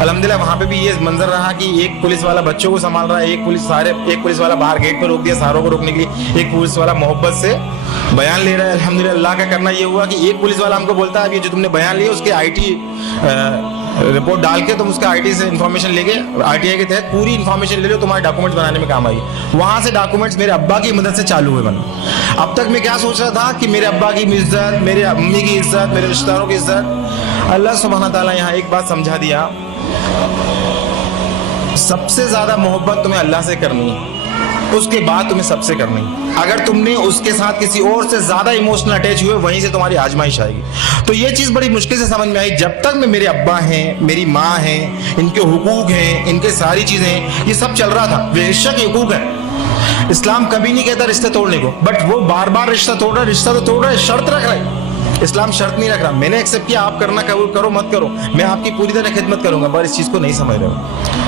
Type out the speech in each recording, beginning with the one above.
الحمدللہ وہاں پہ بھی یہ منظر رہا کہ ایک پولیس والا بچوں کو سنبھال رہا ہے, ایک پولیس والا باہر گیٹ پہ روک دیا ساروں کو روکنے کے لیے, ایک پولیس والا محبت سے بیان لے رہا ہے. الحمدللہ اللہ کا کرنا یہ ہوا کہ ایک پولیس والا ہم کو بولتا ہے اب یہ جو تم نے بیان لیا اس کے آئی ٹی رپورٹ ڈال کے تم اس کا آئی ٹی سے انفارمیشن لے کے آر ٹی آئی کے تحت پوری انفارمیشن لے لو, تمہارے ڈاکومنٹس بنانے میں کام آئی. وہاں سے ڈاکومنٹس میرے ابا کی مدد سے چالو ہوئے بننا. اب تک میں کیا سوچ رہا تھا کہ میرے ابا کی عزت, میرے امی کی عزت, میرے رشتہ داروں کی عزت, اللہ سبحانہ تعالیٰ یہاں ایک بات سمجھا دیا, سب سے زیادہ محبت تمہیں اللہ سے کرنی ہے, اس کے بعد تمہیں سب سے کرنی. اگر تم نے اس کے ساتھ کسی اور سے زیادہ ایموشنل اٹیچ ہوئے وہیں سے تمہاری آزمائش آئے گی. تو یہ چیز بڑی مشکل سے سمجھ میں آئی. جب تک میں میرے ابا ہیں, میری ماں ہیں, ان کے حقوق ہیں, ان کے ساری چیزیں, یہ سب چل رہا تھا. بے شک حقوق ہے, اسلام کبھی نہیں کہتا رشتے توڑنے کو, بٹ وہ بار بار رشتہ توڑ رہا ہے, رشتہ تو توڑ رہا ہے, شرط رکھ رہا ہے. اسلام شرط نہیں رکھ رہا. میں نے ایکسیپٹ کیا, آپ کرنا قبول کرو مت کرو, میں آپ کی پوری طرح خدمت کروں گا, پر اس چیز کو نہیں سمجھ رہے ہو.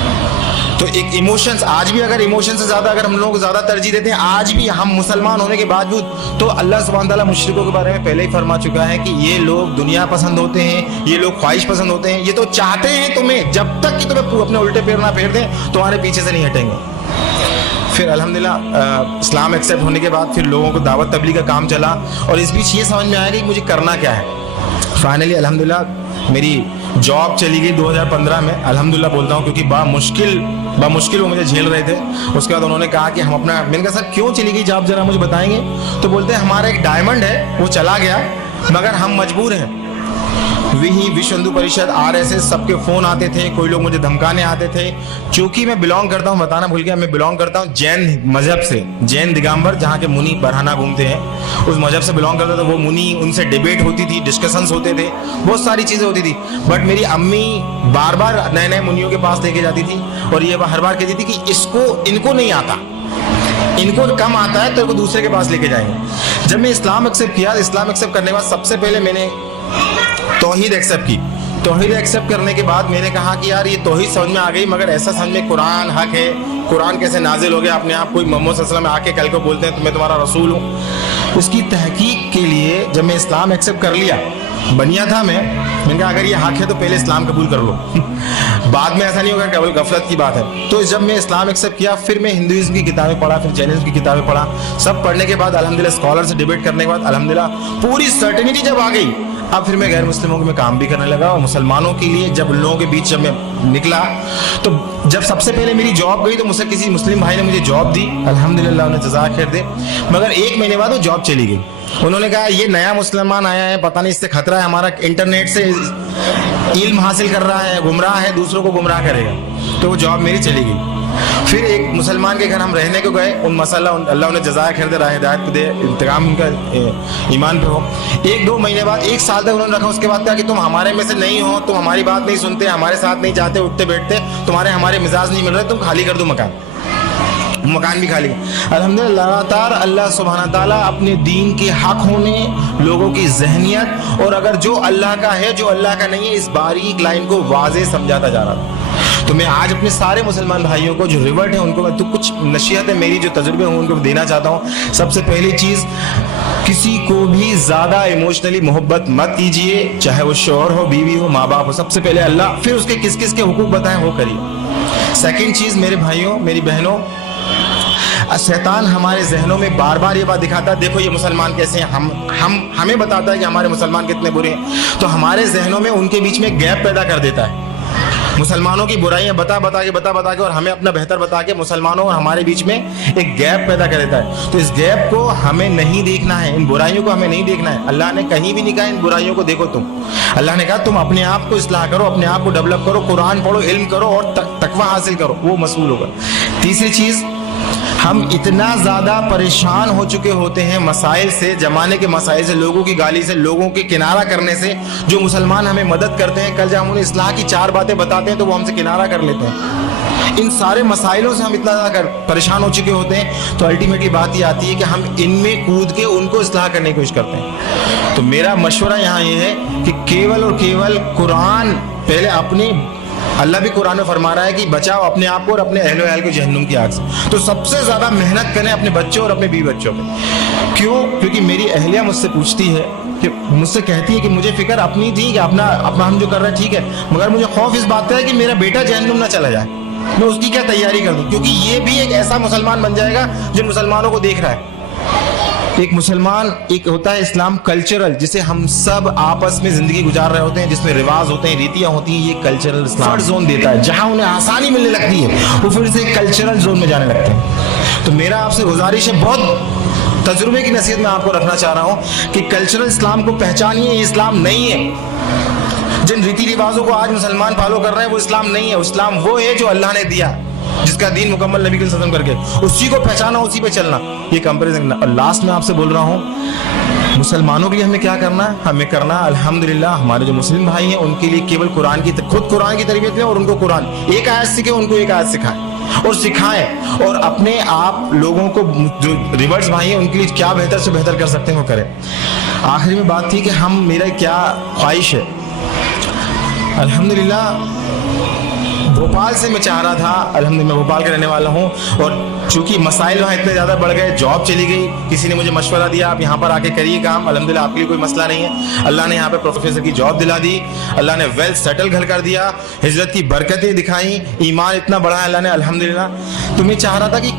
تو ایک ایموشنز, آج بھی اگر ایموشن سے زیادہ اگر ہم لوگوں کو زیادہ ترجیح دیتے ہیں, آج بھی ہم مسلمان ہونے کے باوجود, تو اللہ سبحانہ تعالیٰ مشرکوں کے بارے میں پہلے ہی فرما چکا ہے کہ یہ لوگ دنیا پسند ہوتے ہیں, یہ لوگ خواہش پسند ہوتے ہیں, یہ تو چاہتے ہیں تمہیں جب تک کہ تمہیں اپنے الٹے پیر نہ پھیر دیں تمہارے پیچھے سے نہیں ہٹیں گے. پھر الحمدللہ اسلام ایکسیپٹ ہونے کے بعد پھر لوگوں کو دعوت تبلیغ کا کام چلا, اور اس بیچ یہ سمجھ میں آیا کہ مجھے کرنا کیا ہے. فائنلی الحمدللہ میری جاب چلی گئی 2015 میں, الحمدللہ بولتا ہوں, کیونکہ بامشکل وہ مجھے جھیل رہے تھے. اس کے بعد انہوں نے کہا کہ ہم اپنا, میں نے کہا سر کیوں چلی گئی جاب, ذرا مجھے بتائیں گے. تو بولتے ہیں ہمارا ایک ڈائمنڈ ہے وہ چلا گیا مگر ہم مجبور ہیں. وہی وشو ہندو پریشد, RSS, سب کے فون آتے تھے, کوئی لوگ مجھے دھمکانے آتے تھے. چونکہ میں بلانگ کرتا ہوں, بتانا بھول گیا, میں بلانگ کرتا ہوں جین مذہب سے, جین دگامبر, جہاں کے منی برہنہ گھومتے ہیں, اس مذہب سے بلانگ کرتا تھا. وہ منی, ان سے ڈیبیٹ ہوتی تھی, ڈسکشنز ہوتے تھے, بہت ساری چیزیں ہوتی تھی. بٹ میری امی بار بار نئے نئے منیوں کے پاس لے کے جاتی تھی, اور یہ ہر بار کہتی تھی کہ ان کو نہیں آتا, ان کو کم آتا ہے تو وہ دوسرے کے پاس لے کے جائیں گے. جب میں اسلام ایکسیپٹ کیا, اسلام ایکسیپٹ کرنے کے بعد سب سے پہلے میں نے توحید ایکسیپٹ کی. توحید ایکسیپٹ کرنے کے بعد میں نے کہا کہ یار یہ توحید سمجھ میں آ گئی, مگر ایسا سمجھ میں قرآن حق ہے, قرآن کیسے نازل ہو گیا اپنے آپ, کوئی محمد صلی اللہ علیہ وسلم آ کے کل کو بولتے ہیں تو میں تمہارا رسول ہوں. اس کی تحقیق کے لیے جب میں اسلام ایکسیپٹ کر لیا, بنیا تھا میں نے کہا اگر یہ حق ہے تو پہلے اسلام قبول کر لو, بعد میں ایسا نہیں ہوگا, کیول غفلت کی بات ہے. تو جب میں اسلام ایکسیپٹ کیا, پھر میں ہندوازم کی کتابیں پڑھا, پھر جینزم کی کتابیں پڑھا. سب پڑھنے کے بعد الحمدللہ اسکالر سے ڈیبیٹ کرنے کے بعد الحمدللہ پوری سرٹنٹی جب آ گئی, اب پھر میں غیر مسلموں میں کام بھی کرنے لگا. اور مسلمانوں کے لیے جب لوگوں کے بیچ جب میں نکلا, تو جب سب سے پہلے میری جاب گئی تو مجھ سے کسی مسلم بھائی نے مجھے جاب دی, الحمدللہ انہیں جزاک خیر دے. مگر 1 مہینے بعد وہ جاب چلی گئی. انہوں نے کہا یہ نیا مسلمان آیا ہے, پتہ نہیں اس سے خطرہ ہے, ہمارا انٹرنیٹ سے علم حاصل کر رہا ہے, گمراہ ہے, دوسروں کو گمراہ کرے گا. تو وہ جاب میری چلی گئی. پھر ایک مسلمان کے گھر ہم رہنے کو گئے, ان مسئلہ اللہ انہیں جزائے خیر دے, راہ ہدایت پہ دے, انتقام ان کا ایمان پہ ہو. 1-2 مہینے بعد, 1 سال تک انہوں نے رکھا. اس کے بعد کہا کہ تم ہمارے میں سے نہیں ہو, تم ہماری بات نہیں سنتے, ہمارے ساتھ نہیں جاتے, اٹھتے بیٹھتے, ہمارے مزاج نہیں مل رہے, تم خالی کر دو مکان بھی خالی. الحمدللہ لگاتار اللہ سبحانہ تعالیٰ اپنے دین کے حق ہونے, لوگوں کی ذہنیت, اور اگر جو اللہ کا ہے جو اللہ کا نہیں ہے, اس باریک لائن کو واضح سمجھاتا جا رہا تھا. تو میں آج اپنے سارے مسلمان بھائیوں کو جو ریورٹ ہیں ان کو میں تو کچھ نصیحتیں میری جو تجربے ہوں ان کو دینا چاہتا ہوں. سب سے پہلی چیز, کسی کو بھی زیادہ ایموشنلی محبت مت کیجیے, چاہے وہ شوہر ہو, بیوی ہو, ماں باپ ہو. سب سے پہلے اللہ, پھر اس کے کس کس کے حقوق بتائیں وہ کریے. سیکنڈ چیز, میرے بھائیوں میری بہنوں, شیطان ہمارے ذہنوں میں بار بار یہ بات دکھاتا ہے, دیکھو یہ مسلمان کیسے ہیں, ہمیں بتاتا ہے کہ ہمارے مسلمان کتنے برے ہیں. تو ہمارے ذہنوں میں ان کے بیچ میں گیپ پیدا کر دیتا ہے, مسلمانوں کی برائیاں بتا کے, اور ہمیں اپنا بہتر بتا کے مسلمانوں اور ہمارے بیچ میں ایک گیپ پیدا کر دیتا ہے. تو اس گیپ کو ہمیں نہیں دیکھنا ہے, ان برائیوں کو ہمیں نہیں دیکھنا ہے. اللہ نے کہیں بھی نہیں کہا ان برائیوں کو دیکھو تم, اللہ نے کہا تم اپنے آپ کو اصلاح کرو, اپنے آپ کو ڈیولپ کرو, قرآن پڑھو, علم کرو اور تقویٰ حاصل کرو, وہ مسئول ہوگا. تیسری چیز, ہم اتنا زیادہ پریشان ہو چکے ہوتے ہیں مسائل سے, زمانے کے مسائل سے, لوگوں کی گالی سے, لوگوں کے کنارہ کرنے سے. جو مسلمان ہمیں مدد کرتے ہیں, کل جب ہم انہیں اصلاح کی 4 باتیں بتاتے ہیں تو وہ ہم سے کنارہ کر لیتے ہیں. ان سارے مسائلوں سے ہم اتنا زیادہ پریشان ہو چکے ہوتے ہیں, تو الٹیمیٹلی بات یہ آتی ہے کہ ہم ان میں کود کے ان کو اصلاح کرنے کی کوشش کرتے ہیں. تو میرا مشورہ یہاں یہ ہے کہ کیول اور کیول قرآن پہلے اپنی اللہ بھی قرآن میں فرما رہا ہے کہ بچاؤ اپنے آپ کو اور اپنے اہل و عیال کو جہنم کی آگ سے. تو سب سے زیادہ محنت کریں اپنے بچوں اور اپنے بیوی بچوں پہ. کیوں؟ کیونکہ میری اہلیہ مجھ سے پوچھتی ہے کہ مجھ سے کہتی ہے کہ مجھے فکر اپنی تھی کہ اپنا ہم جو کر رہے ہیں ٹھیک ہے، مگر مجھے خوف اس بات کا ہے کہ میرا بیٹا جہنم نہ چلا جائے، میں اس کی کیا تیاری کر دوں، کیونکہ یہ بھی ایک ایسا مسلمان بن جائے گا جن مسلمانوں کو دیکھ رہا ہے. ایک مسلمان، ایک ہوتا ہے اسلام کلچرل، جسے ہم سب آپس میں زندگی گزار رہے ہوتے ہیں، جس میں رواج ہوتے ہیں، ریتیاں ہوتی ہیں. یہ کلچرل اسلام زون دیتا ہے، جہاں انہیں آسانی ملنے لگتی ہے وہ پھر سے کلچرل زون میں جانے لگتے ہیں. تو میرا آپ سے گزارش ہے، بہت تجربے کی نصیحت میں آپ کو رکھنا چاہ رہا ہوں کہ کلچرل اسلام کو پہچانیے. یہ اسلام نہیں ہے. جن ریتی رواجوں کو آج مسلمان فالو کر رہے ہیں وہ اسلام نہیں ہے. اسلام وہ ہے جو اللہ نے دیا، جس کا دین مکمل نبی صلی اللہ علیہ وسلم کر کے اسی کو پہچانا، اسی پہ چلنا. یہ کمپیریزن. اور لاسٹ میں آپ سے بول رہا ہوں، مسلمانوں کے لیے ہمیں کیا کرنا ہے؟ ہمیں کرنا الحمدللہ ہمارے جو مسلم بھائی ہیں ان کے لیے کیول خود قرآن کی تربیت دیں اور ان کو قرآن ایک آیت سکھیں، ان کو ایک آیت سکھائیں اور سکھائیں. اور اپنے آپ لوگوں کو جو ریورس بھائی ہیں ان کے لیے کیا بہتر سے بہتر کر سکتے ہیں وہ کریں. آخری میں بات تھی کہ میرا کیا خواہش ہے. الحمدللہ بھوپال سے میں چاہ رہا تھا، الحمدللہ میں بھوپال کا رہنے والا ہوں، اور چونکہ مسائل وہاں اتنے زیادہ بڑھ گئے، جاب چلی گئی، کسی نے مجھے مشورہ دیا آپ یہاں پر آ کے کریے کام. الحمدللہ آپ کے لیے کوئی مسئلہ نہیں ہے. اللہ نے یہاں پہ پروفیسر کی جاب دلا دی، اللہ نے ویل سیٹل گھر کر دیا، ہجرت کی برکتیں دکھائیں، ایمان اتنا بڑھا ہے اللہ نے الحمدللہ. تو میں چاہ رہا تھا کہ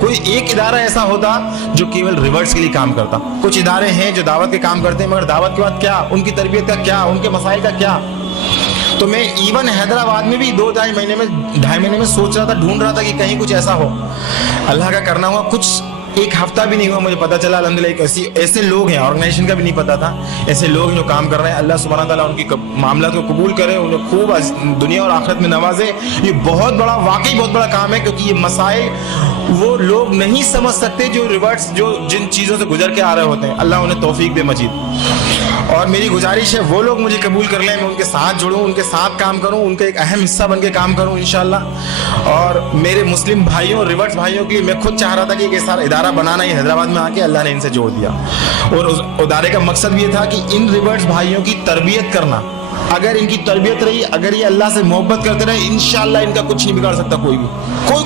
کوئی ایک ادارہ ایسا ہوتا جو کیول ریورس کے لیے کام کرتا. کچھ ادارے ہیں جو دعوت کے کام کرتے ہیں، مگر دعوت کے بعد کیا، ان کی تربیت کا کیا، ان کے مسائل کا کیا. تو میں ایون حیدرآباد میں بھی 2-2.5 مہینے میں سوچ رہا تھا، ڈھونڈ رہا تھا کہ کہیں کچھ ایسا ہو. اللہ کا کرنا ہوا، کچھ ایک ہفتہ بھی نہیں ہوا مجھے پتا چلا الحمدللہ ایک ایسے لوگ ہیں، آرگنائزیشن کا بھی نہیں پتا تھا، ایسے لوگ ہیں جو کام کر رہے ہیں. اللہ سبحانہ تعالیٰ ان کی معاملات کو قبول کرے، انہیں خوب دنیا اور آخرت میں نوازے. یہ بہت بڑا، واقعی بہت بڑا کام ہے، کیونکہ یہ مسائل وہ لوگ نہیں سمجھ سکتے جو ریورٹس، جو جن چیزوں سے گزر کے آ رہے ہوتے ہیں. اللہ انہیں توفیق دے مزید. اور میری گزارش ہے وہ لوگ مجھے قبول کر لیں، میں ان کے ساتھ جڑوں، ان کے ساتھ کام کروں، ان کا ایک اہم حصہ بن کے کام کروں انشاءاللہ. اور میرے مسلم بھائیوں اور ریورٹس بھائیوں کے لیے میں خود چاہ رہا تھا کہ ایک ایسا ادارہ بنانا ہے حیدرآباد میں آ کے. اللہ نے ان سے جوڑ دیا، اور اس ادارے کا مقصد بھی یہ تھا کہ ان ریورٹس بھائیوں کی تربیت کرنا. اگر ان کی تربیت رہی، اگر یہ اللہ سے محبت کرتے رہے، انشاءاللہ ان کا کچھ نہیں بگاڑ سکتا، کوئی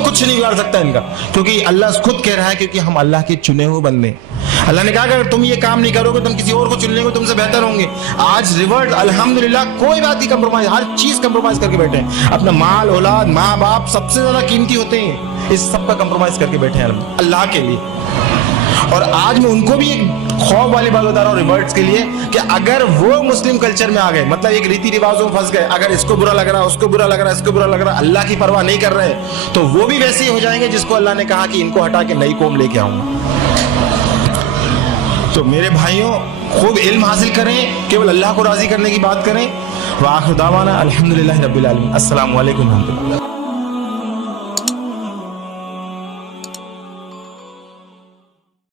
کچھ نہیں بگاڑ سکتا ان کا، کیونکہ اللہ خود کہہ رہا ہے کیونکہ ہم اللہ کے چنے ہوئے بندے. اللہ نے کہا کہ اگر تم یہ کام نہیں کرو گے تم کسی اور کو چن لیں گے، تم سے بہتر ہوں گے. آج ریورٹ الحمدللہ کوئی بات نہیں کمپرومائز، ہر چیز کمپرومائز کر کے بیٹھے ہیں. اپنا مال، اولاد، ماں باپ سب سے زیادہ قیمتی ہوتے ہیں، اس سب کا کمپرومائز کر کے بیٹھے ہیں اللہ کے لیے. اور آج میں ان کو بھی ایک خوف والی بات بتا رہا ہوں ریورٹس کے لیے کہ اگر وہ مسلم کلچر میں آ گئے، مطلب ایک ریتی رواجوں میں پھنس گئے، اگر اس کو برا لگ رہا ہے، اس کو برا لگ رہا ہے، اس کو برا لگ رہا ہے، اللہ کی پرواہ نہیں کر رہے، تو وہ بھی ویسے ہی ہو جائیں گے جس کو اللہ نے کہا کہ ان کو ہٹا کے نئی قوم لے کے آؤں. تو میرے بھائیوں خوب علم حاصل کریں، کیول اللہ کو راضی کرنے کی بات کریں. وآخر دعوانا الحمدللہ رب العالمین. السلام علیکم ورحمۃ اللہ.